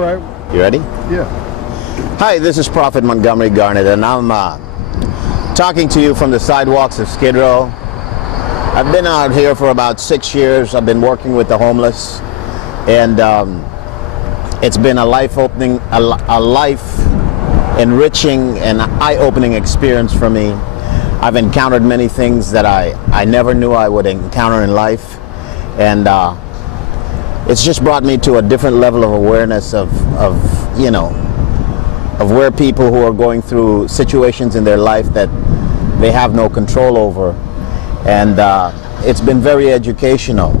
Right. You ready? Yeah. Hi, this is Prophet Montgomery Garnett, and I'm talking to you from the sidewalks of Skid Row. I've been out here for about 6 years. I've been working with the homeless, and it's been a life-opening, a life-enriching and eye-opening experience for me. I've encountered many things that I never knew I would encounter in life, and it's just brought me to a different level of awareness of where people who are going through situations in their life that they have no control over, and it's been very educational.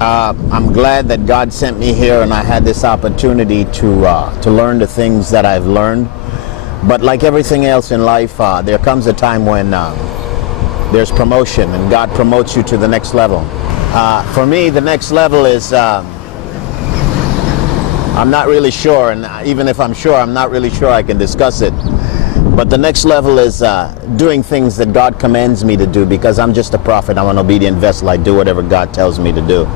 I'm glad that God sent me here and I had this opportunity to learn the things that I've learned. But like everything else in life, there comes a time when there's promotion and God promotes you to the next level. For me, the next level is, I'm not really sure, and even if I'm sure, I'm not really sure I can discuss it. But the next level is doing things that God commands me to do, because I'm just a prophet. I'm an obedient vessel. I do whatever God tells me to do.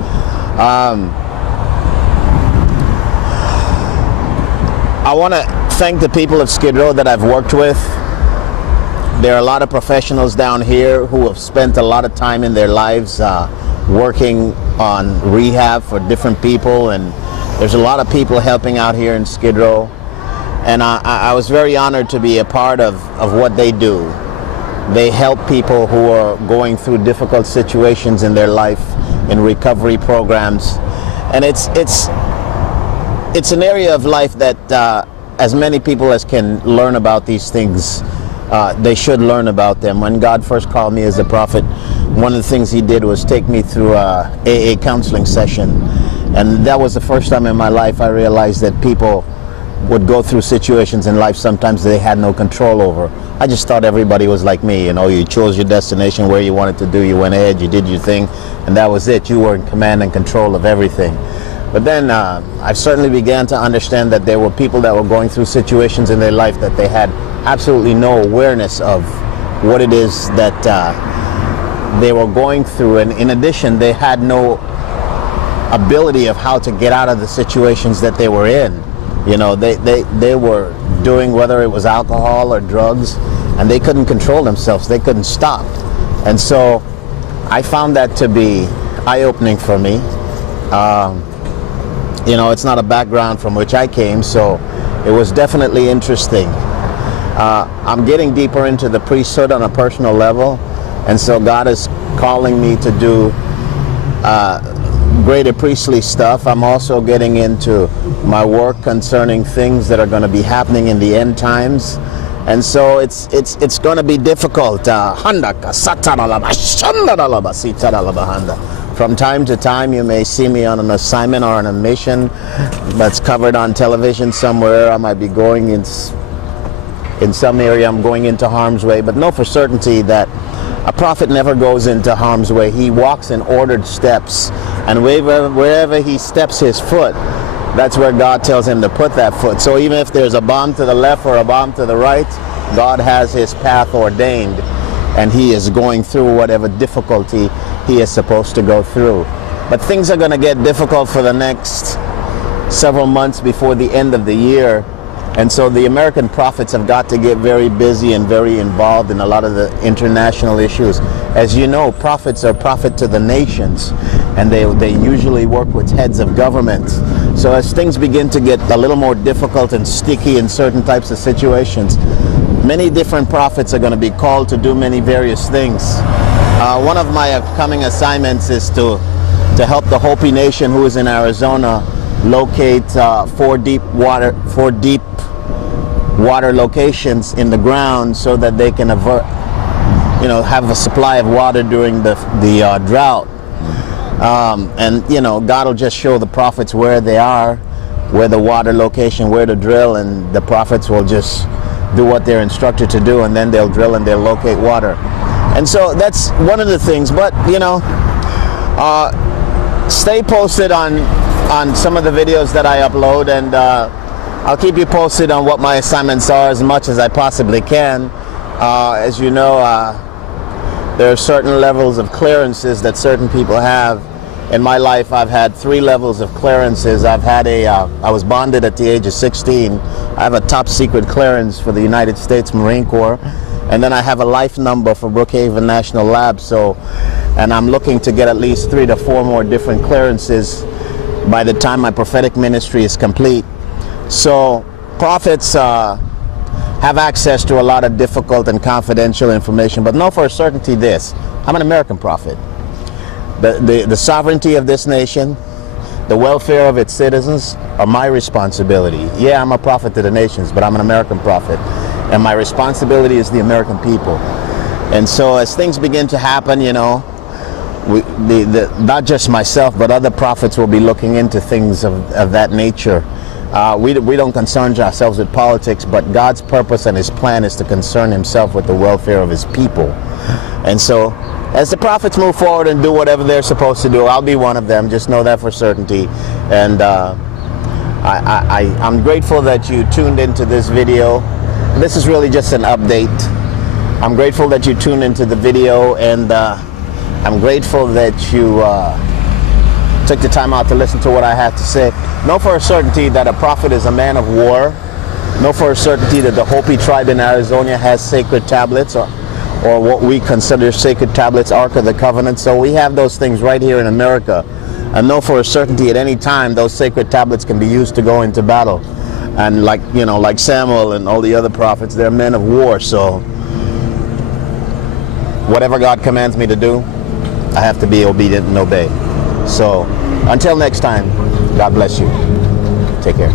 I want to thank the people of Skid Row that I've worked with. There are a lot of professionals down here who have spent a lot of time in their lives working on rehab for different people, and there's a lot of people helping out here in Skid Row. And I was very honored to be a part of what they do. They help people who are going through difficult situations in their life in recovery programs. And it's an area of life that as many people as can learn about these things, they should learn about them. When God first called me as a prophet, one of the things he did was take me through a AA counseling session. And that was the first time in my life I realized that people would go through situations in life sometimes they had no control over. I just thought everybody was like me. You know, you chose your destination, where you wanted to do, you went ahead, you did your thing, and that was it. You were in command and control of everything. But then I certainly began to understand that there were people that were going through situations in their life that they had absolutely no awareness of what it is that they were going through, and in addition, they had no ability of how to get out of the situations that they were in. You know, they were doing, whether it was alcohol or drugs, and they couldn't control themselves. They couldn't stop. And so I found that to be eye-opening for me. You know, it's not a background from which I came, so it was definitely interesting. I'm getting deeper into the priesthood on a personal level, and so God is calling me to do greater priestly stuff. I'm also getting into my work concerning things that are going to be happening in the end times, and so it's going to be difficult. From time to time, you may see me on an assignment or on a mission that's covered on television somewhere. I might be going in some area. I'm going into harm's way, but know for certainty that a prophet never goes into harm's way. He walks in ordered steps, and wherever he steps his foot, that's where God tells him to put that foot. So even if there's a bomb to the left or a bomb to the right, God has his path ordained, and he is going through whatever difficulty he is supposed to go through. But things are going to get difficult for the next several months before the end of the year. And so the American prophets have got to get very busy and very involved in a lot of the international issues. As you know, prophets are prophet to the nations, and they usually work with heads of government. So as things begin to get a little more difficult and sticky in certain types of situations, many different prophets are going to be called to do many various things. One of my upcoming assignments is to help the Hopi Nation, who is in Arizona, locate four deep water locations in the ground so that they can have a supply of water during the drought. And God will just show the prophets where they are, where the water location, where to drill, and the prophets will just do what they're instructed to do, and then they'll drill and they'll locate water. And so that's one of the things. But stay posted on some of the videos that I upload, and I'll keep you posted on what my assignments are as much as I possibly can. As you know, there are certain levels of clearances that certain people have, In my life, I've had 3 levels of clearances. I was bonded at the age of 16. I have a top secret clearance for the United States Marine Corps. And then I have a life number for Brookhaven National Lab. And I'm looking to get at least 3 to 4 more different clearances by the time my prophetic ministry is complete. So prophets have access to a lot of difficult and confidential information, but know for a certainty this: I'm an American prophet. The sovereignty of this nation, the welfare of its citizens are my responsibility. Yeah, I'm a prophet to the nations, but I'm an American prophet, and my responsibility is the American people. And so as things begin to happen, you know, not just myself, but other prophets will be looking into things of that nature. We don't concern ourselves with politics, but God's purpose and his plan is to concern himself with the welfare of his people. And so as the prophets move forward and do whatever they're supposed to do, I'll be one of them. Just know that for certainty. And I'm grateful that you tuned into this video. This is really just an update. I'm grateful that you tuned into the video, and I'm grateful that you took the time out to listen to what I have to say. Know for a certainty that a prophet is a man of war. Know for a certainty that the Hopi tribe in Arizona has sacred tablets, or what we consider sacred tablets, Ark of the Covenant. So we have those things right here in America. And know for a certainty at any time those sacred tablets can be used to go into battle. And like Samuel and all the other prophets, they're men of war. So whatever God commands me to do, I have to be obedient and obey. So until next time, God bless you. Take care.